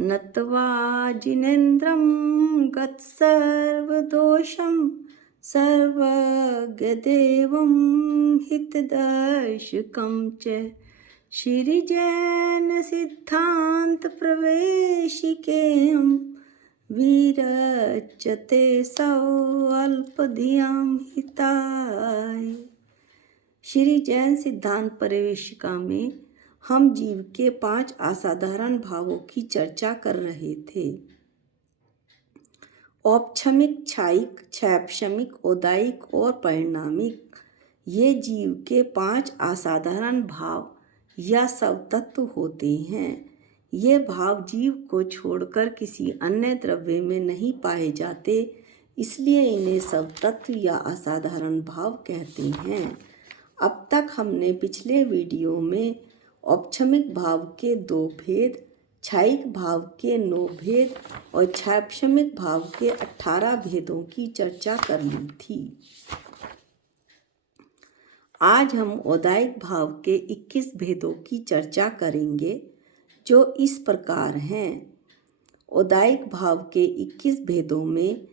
नत्वा जिनेन्द्रं गत्सर्वदोषं सर्वज्ञदेवं हितदर्शकं च श्रीजैन सिद्धांत प्रवेशिकेयं विरचते सौ अल्पधियां हिताय। श्री जैन सिद्धांत प्रवेशिका में हम जीव के 5 असाधारण भावों की चर्चा कर रहे थे। औपछमिक, क्षायिक, क्षैपशमिक, औदायिक और परिणामिक, ये जीव के 5 असाधारण भाव या स्वतत्व होते हैं। ये भाव जीव को छोड़कर किसी अन्य द्रव्य में नहीं पाए जाते, इसलिए इन्हें स्वतत्व या असाधारण भाव कहते हैं। अब तक हमने पिछले वीडियो में औपछमिक भाव के 2 भेद, क्षायिक भाव के 9 भेद और क्षैपशमिक भाव के 18 भेदों की चर्चा कर ली थी। आज हम औदायिक भाव के 21 भेदों की चर्चा करेंगे, जो इस प्रकार हैं। औदायिक भाव के 21 भेदों में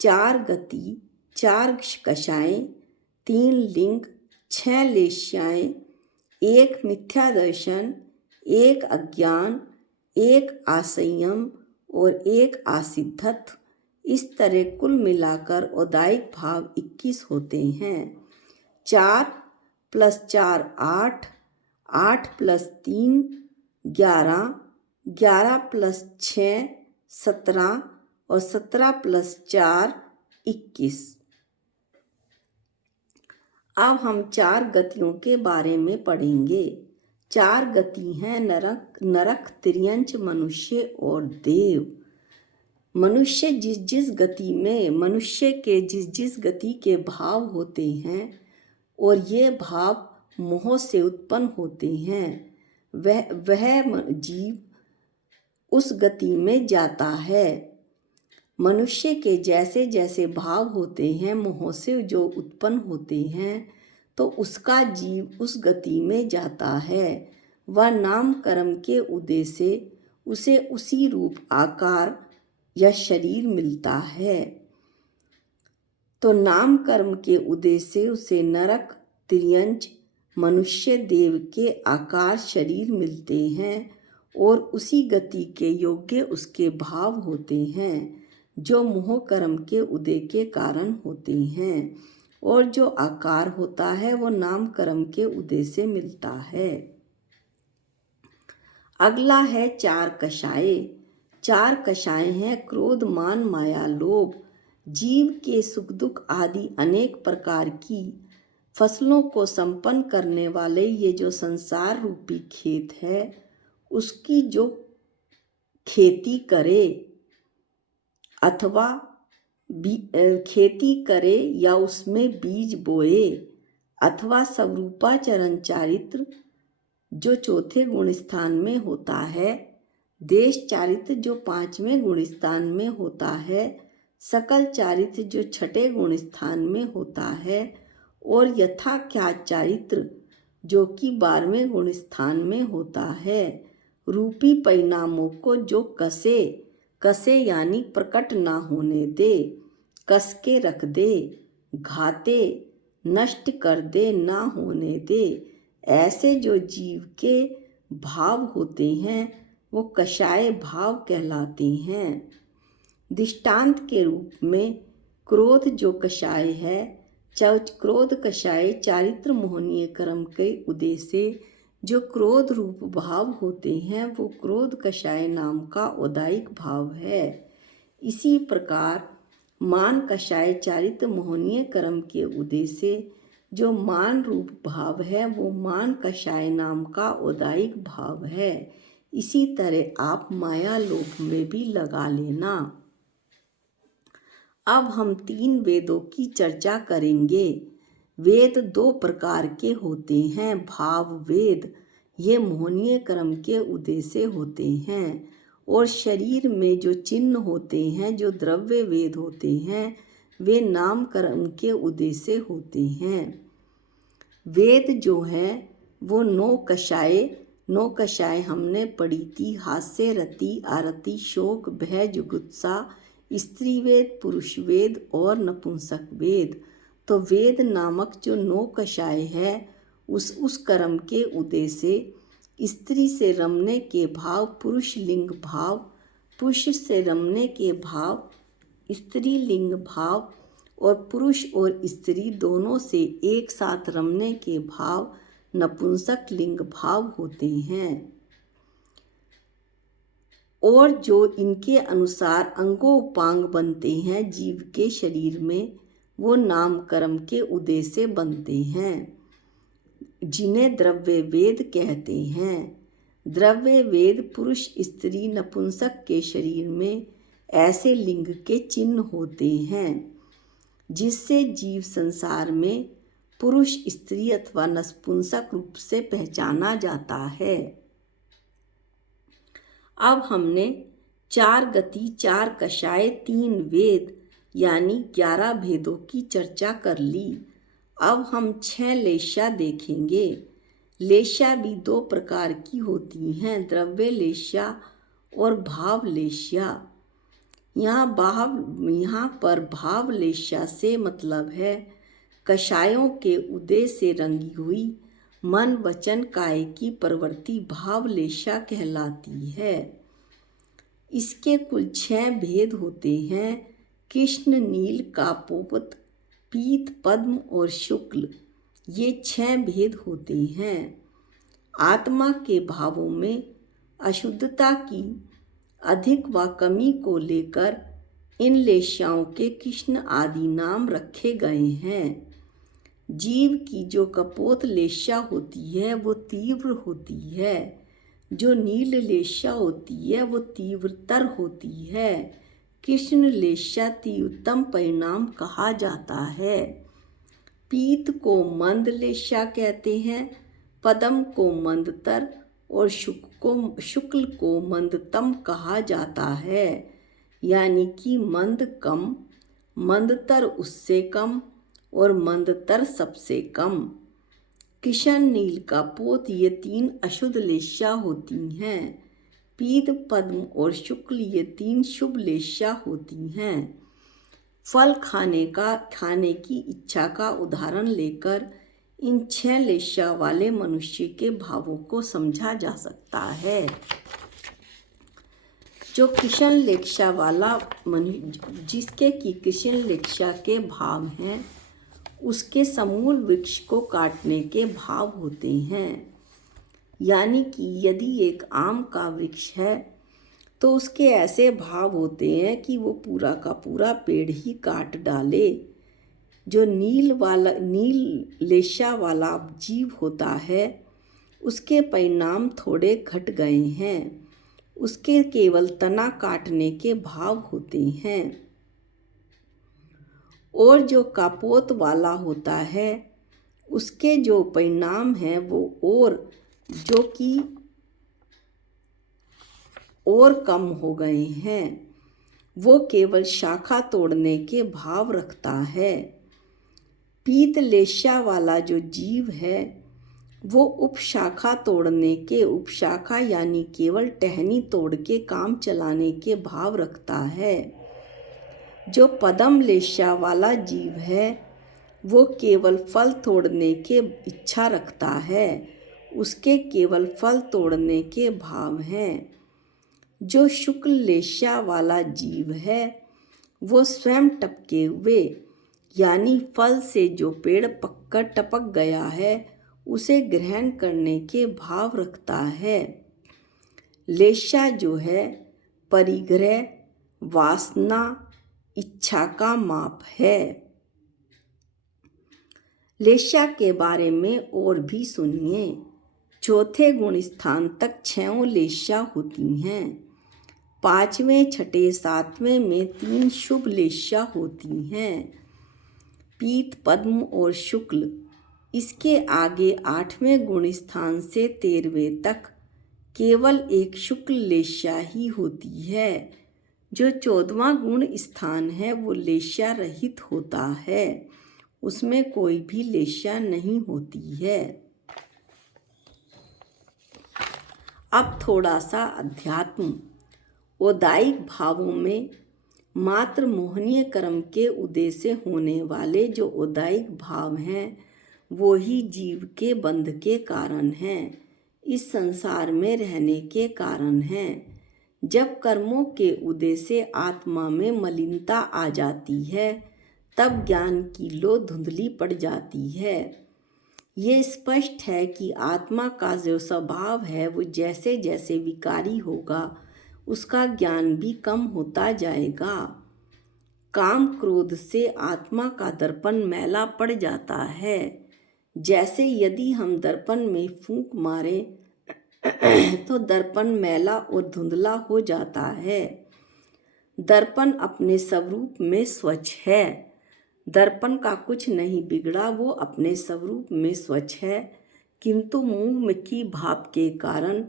4 गति, 4 कषाएं, 3 लिंग, 6 लेश्याएं, 1 मिथ्या दर्शन, 1 अज्ञान, 1 असंयम और 1 आसिद्धत्व, इस तरह कुल मिलाकर औदायिक भाव 21 होते हैं। 4 + 4 8, 8 + 3 11, 11 + 6 17 और 17 + 4 21। अब हम 4 गतियों के बारे में पढ़ेंगे। 4 गति हैं नरक, तिर्यंच, मनुष्य और देव। मनुष्य जिस गति के भाव होते हैं और ये भाव मोह से उत्पन्न होते हैं, वह जीव उस गति में जाता है। मनुष्य के जैसे जैसे भाव होते हैं मोह से जो उत्पन्न होते हैं, तो उसका जीव उस गति में जाता है। वह नाम कर्म के उदय से उसे उसी रूप, आकार या शरीर मिलता है। तो नाम कर्म के उदय से उसे नरक, तिर्यंच, मनुष्य, देव के आकार, शरीर मिलते हैं और उसी गति के योग्य उसके भाव होते हैं, जो मोह कर्म के उदय के कारण होते हैं, और जो आकार होता है वो नाम कर्म के उदय से मिलता है। अगला है 4 कषाएं। 4 कषाएं हैं क्रोध, मान, माया, लोभ। जीव के सुख दुख आदि अनेक प्रकार की फसलों को संपन्न करने वाले ये जो संसार रूपी खेत है, उसकी जो खेती करे अथवा खेती करे या उसमें बीज बोए, अथवा स्वरूपाचरण चारित्र जो 4थे गुण स्थान में होता है, देश चारित्र जो 5वें गुण स्थान में होता है, सकल चारित्र जो 6ठे गुण स्थान में होता है, और यथाख्यात चारित्र जो कि 12वें गुण स्थान में होता है, रूपी परिणामों को जो कसे यानी प्रकट ना होने दे, कस के रख दे, घाते नष्ट कर दे, ना होने दे, ऐसे जो जीव के भाव होते हैं वो कषाय भाव कहलाते हैं। दृष्टांत के रूप में क्रोध जो कषाय है, क्रोध कषाय चारित्र मोहनीय कर्म के उदय से जो क्रोध रूप भाव होते हैं वो क्रोध कषाय नाम का औदायिक भाव है। इसी प्रकार मान कषाय चारित्र मोहनीय कर्म के उदय से जो मान रूप भाव है वो मान कषाय नाम का औदायिक भाव है। इसी तरह आप माया लोभ में भी लगा लेना। अब हम 3 वेदों की चर्चा करेंगे। वेद 2 प्रकार के होते हैं। भाव वेद, ये मोहनीय कर्म के उदय से होते हैं, और शरीर में जो चिन्ह होते हैं, जो द्रव्य वेद होते हैं, वे नाम कर्म के उदय से होते हैं। वेद जो हैं वो 9 कषाय नो कषाय हमने पढ़ी थी, हास्य रति आरती शोक भय जुगुत्सा, स्त्री वेद पुरुष वेद और नपुंसक वेद। तो वेद नामक जो 9 कषाय है उस कर्म के उदय से स्त्री से रमने के भाव पुरुष लिंग भाव, पुरुष से रमने के भाव स्त्री लिंग भाव और पुरुष और स्त्री दोनों से एक साथ रमने के भाव नपुंसक लिंग भाव होते हैं। और जो इनके अनुसार अंगोपांग बनते हैं जीव के शरीर में, वो नाम कर्म के उदय से बनते हैं, जिन्हें द्रव्य वेद कहते हैं। द्रव्य वेद पुरुष स्त्री नपुंसक के शरीर में ऐसे लिंग के चिन्ह होते हैं जिससे जीव संसार में पुरुष स्त्री अथवा नपुंसक रूप से पहचाना जाता है। अब हमने 4 गति 4 कषाय 3 वेद यानी 11 भेदों की चर्चा कर ली। अब हम 6 लेशा देखेंगे। लेशा भी 2 प्रकार की होती हैं, द्रव्य लेशा और भाव लेशा। यहाँ पर भाव लेशा से मतलब है कषायों के उदय से रंगी हुई मन वचन काय की प्रवृत्ति भाव लेशा कहलाती है। इसके कुल 6 भेद होते हैं, कृष्ण नील कापोत पीत पद्म और शुक्ल, ये 6 भेद होते हैं। आत्मा के भावों में अशुद्धता की अधिक व कमी को लेकर इन लेशाओं के कृष्ण आदि नाम रखे गए हैं। जीव की जो कपोत लेशा होती है वो तीव्र होती है, जो नील लेशा होती है वो तीव्रतर होती है। कृष्ण लेशा तीव्रतम परिणाम कहा जाता है। पीत को मंद लेशा कहते हैं, पद्म को मंदतर और शुक्ल को मंदतम कहा जाता है, यानी कि मंद कम, मंदतर उससे कम और मंदतर सबसे कम। कृष्ण नील कापोत ये 3 अशुद्ध लेशा होती हैं। पीत पद्म और शुक्ल ये 3 शुभ लेशा होती हैं। फल खाने की इच्छा का उदाहरण लेकर इन 6 लेशा वाले मनुष्य के भावों को समझा जा सकता है। जो कृष्ण लेशा वाला जिसके की कृष्ण लेशा के भाव हैं, उसके समूल वृक्ष को काटने के भाव होते हैं। यानी कि यदि एक आम का वृक्ष है तो उसके ऐसे भाव होते हैं कि वो पूरा का पूरा पेड़ ही काट डाले। जो नील लेशा वाला जीव होता है उसके परिणाम थोड़े घट गए हैं, उसके केवल तना काटने के भाव होते हैं। और जो कापोत वाला होता है उसके जो परिणाम हैं वो जो कि और कम हो गए हैं, वो केवल शाखा तोड़ने के भाव रखता है। पीत लेशा वाला जो जीव है वो उपशाखा तोड़ने के उपशाखा यानी केवल टहनी तोड़ के काम चलाने के भाव रखता है। जो पद्म लेशा वाला जीव है वो केवल फल तोड़ने के इच्छा रखता है, उसके केवल फल तोड़ने के भाव हैं। जो शुक्ल लेशा वाला जीव है वो स्वयं टपके हुए यानी फल से जो पेड़ पककर टपक गया है उसे ग्रहण करने के भाव रखता है। लेशा जो है परिग्रह वासना इच्छा का माप है। लेशा के बारे में और भी सुनिए। चौथे गुण स्थान तक 6 लेशा होती हैं। 5वें 6ठे 7वें में 3 शुभ लेशा होती हैं, पीत पद्म और शुक्ल। इसके आगे 8वें गुण स्थान से 13वें तक केवल एक शुक्ल लेशा ही होती है। जो 14वां गुण स्थान है वो लेशा रहित होता है, उसमें कोई भी लेशा नहीं होती है। अब थोड़ा सा अध्यात्म। ओदायिक भावों में मात्र मोहनीय कर्म के उदय से होने वाले जो ओदायिक भाव हैं वो ही जीव के बंध के कारण हैं, इस संसार में रहने के कारण हैं। जब कर्मों के उदय से आत्मा में मलिनता आ जाती है तब ज्ञान की लो धुंधली पड़ जाती है। ये स्पष्ट है कि आत्मा का जो स्वभाव है वो जैसे जैसे विकारी होगा उसका ज्ञान भी कम होता जाएगा। काम क्रोध से आत्मा का दर्पण मैला पड़ जाता है। जैसे यदि हम दर्पण में फूंक मारें तो दर्पण मैला और धुंधला हो जाता है। दर्पण अपने स्वरूप में स्वच्छ है। दर्पण का कुछ नहीं बिगड़ा, वो अपने स्वरूप में स्वच्छ है, किंतु मुंह की भाप के कारण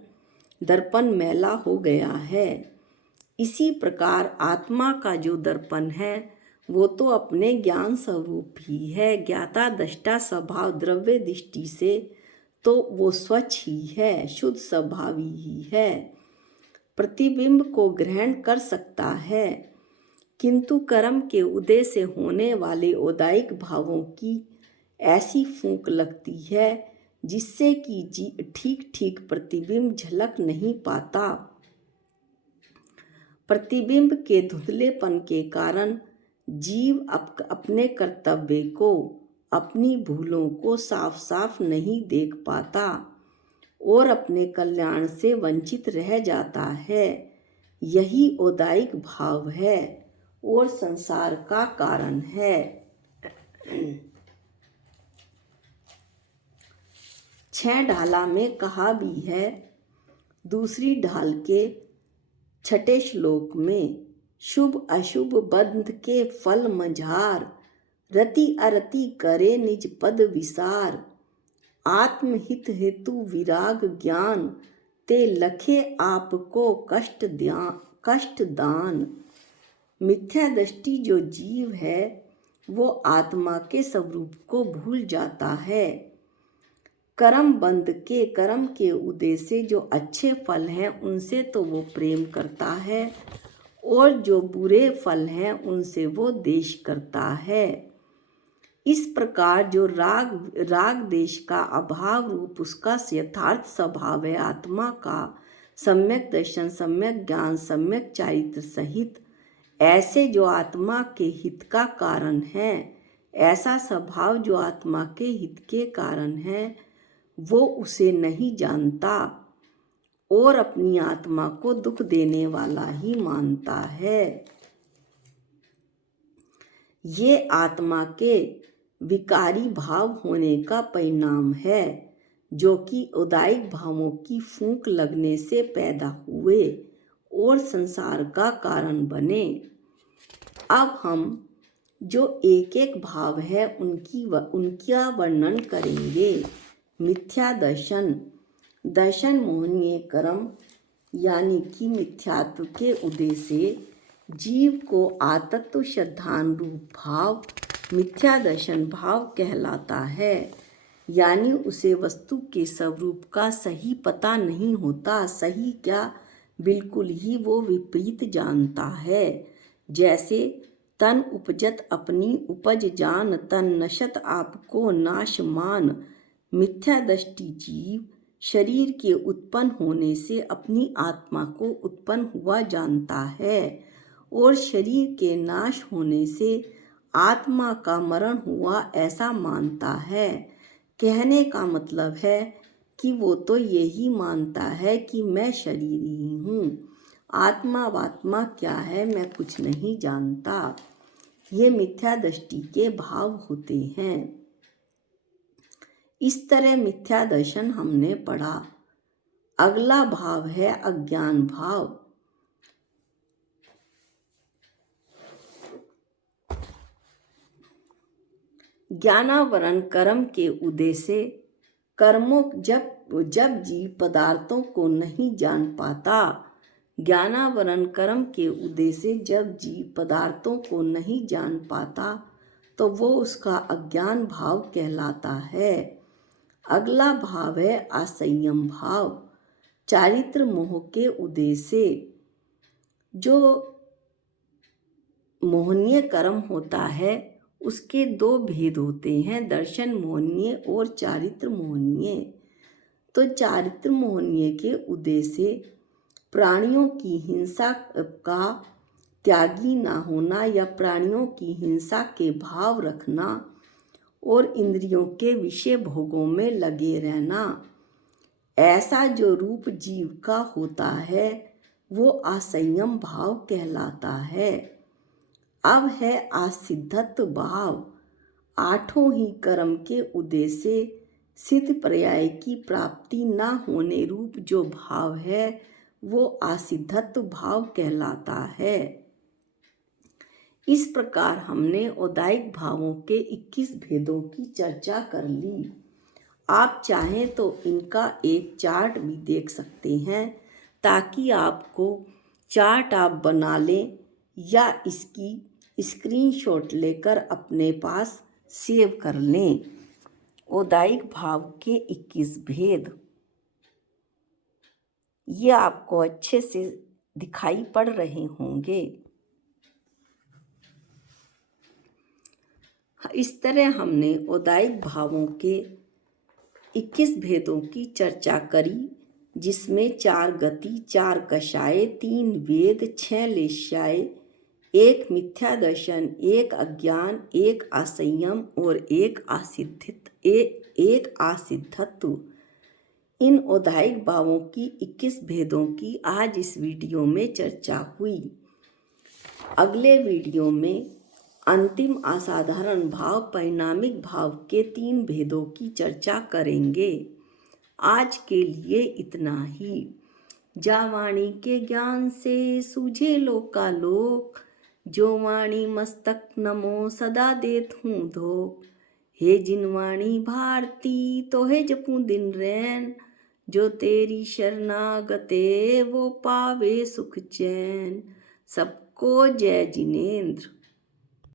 दर्पण मैला हो गया है। इसी प्रकार आत्मा का जो दर्पण है वो तो अपने ज्ञान स्वरूप ही है। ज्ञाता दृष्टा स्वभाव द्रव्य दृष्टि से तो वो स्वच्छ ही है, शुद्ध स्वभावी ही है, प्रतिबिंब को ग्रहण कर सकता है। किंतु कर्म के उदय से होने वाले ओदायिक भावों की ऐसी फूंक लगती है जिससे कि ठीक ठीक प्रतिबिंब झलक नहीं पाता। प्रतिबिंब के धुंधलेपन के कारण जीव अपने कर्तव्य को, अपनी भूलों को साफ साफ नहीं देख पाता और अपने कल्याण से वंचित रह जाता है। यही ओदायिक भाव है और संसार का कारण है। 6 ढाला में कहा भी है, दूसरी ढाल के 6ठे श्लोक में, शुभ अशुभ बंध के फल मझार, रति अरति करे निज पद विसार, आत्महित हेतु विराग ज्ञान, ते लखे आपको कष्ट दान। मिथ्या दृष्टि जो जीव है वो आत्मा के स्वरूप को भूल जाता है। कर्म के उदय से जो अच्छे फल हैं उनसे तो वो प्रेम करता है और जो बुरे फल हैं उनसे वो द्वेष करता है। इस प्रकार जो राग देश का अभाव रूप उसका यथार्थ स्वभाव है, आत्मा का सम्यक दर्शन, सम्यक ज्ञान, सम्यक चारित्र सहित ऐसे जो आत्मा के हित का कारण है, ऐसा स्वभाव जो आत्मा के हित के कारण है वो उसे नहीं जानता और अपनी आत्मा को दुख देने वाला ही मानता है। ये आत्मा के विकारी भाव होने का परिणाम है जो कि उदायिक भावों की फूंक लगने से पैदा हुए और संसार का कारण बने। अब हम जो एक एक भाव है उनका वर्णन करेंगे। मिथ्या दर्शन मोहनीय कर्म यानी कि मिथ्यात्व के उदय से जीव को आतत्व श्रद्धान रूप भाव मिथ्या दर्शन भाव कहलाता है। यानी उसे वस्तु के स्वरूप का सही पता नहीं होता, सही क्या बिल्कुल ही वो विपरीत जानता है। जैसे तन उपजत अपनी उपज जान, तन नशत आपको नाश मान। मिथ्या दृष्टि जीव शरीर के उत्पन्न होने से अपनी आत्मा को उत्पन्न हुआ जानता है और शरीर के नाश होने से आत्मा का मरण हुआ ऐसा मानता है। कहने का मतलब है कि वो तो यही मानता है कि मैं शरीर ही हूँ, आत्मा क्या है मैं कुछ नहीं जानता। ये मिथ्या दृष्टि के भाव होते हैं। इस तरह मिथ्या दर्शन हमने पढ़ा। अगला भाव है अज्ञान भाव। ज्ञानावरण कर्म के उदय से कर्मों जब जीव पदार्थों को नहीं जान पाता, ज्ञानावरण कर्म के उदय से जब जीव पदार्थों को नहीं जान पाता तो वो उसका अज्ञान भाव कहलाता है। अगला भाव है असंयम भाव। चारित्र मोह के उदय से जो मोहनीय कर्म होता है उसके दो भेद होते हैं, दर्शन मोहनीय और चारित्र मोहनीय। तो चारित्र मोहनीय के उदय से प्राणियों की हिंसा का त्यागी ना होना या प्राणियों की हिंसा के भाव रखना और इंद्रियों के विषय भोगों में लगे रहना, ऐसा जो रूप जीव का होता है वो असंयम भाव कहलाता है। अब है आसिद्धत्व भाव। आठों ही कर्म के उदय से सिद्ध पर्याय की प्राप्ति न होने रूप जो भाव है वो आसिद्धत्व भाव कहलाता है। इस प्रकार हमने औदायिक भावों के 21 भेदों की चर्चा कर ली। आप चाहें तो इनका एक चार्ट भी देख सकते हैं, ताकि आपको चार्ट आप बना लें या इसकी स्क्रीनशॉट लेकर अपने पास सेव कर लें। औदायिक भाव के 21 भेद ये आपको अच्छे से दिखाई पड़ रहे होंगे। इस तरह हमने औदायिक भावों के 21 भेदों की चर्चा करी, जिसमें 4 गति, 4 कषाय, 3 वेद, 6 लेशाय, 1 मिथ्या दर्शन, 1 अज्ञान, 1 असंयम और 1 आसिद्धत्व। इन औदायिक भावों की 21 भेदों की आज इस वीडियो में चर्चा हुई। अगले वीडियो में अंतिम असाधारण भाव, परिणामिक भाव के 3 भेदों की चर्चा करेंगे। आज के लिए इतना ही। जा वाणी के ज्ञान से सूझे लोकालोक, जो वाणी मस्तक नमो सदा देत हूँ धोख। हे जिन वाणी भारती तो है जपूं दिन रैन, जो तेरी शरणागते वो पावे सुख चैन। सबको जय जिनेंद्र।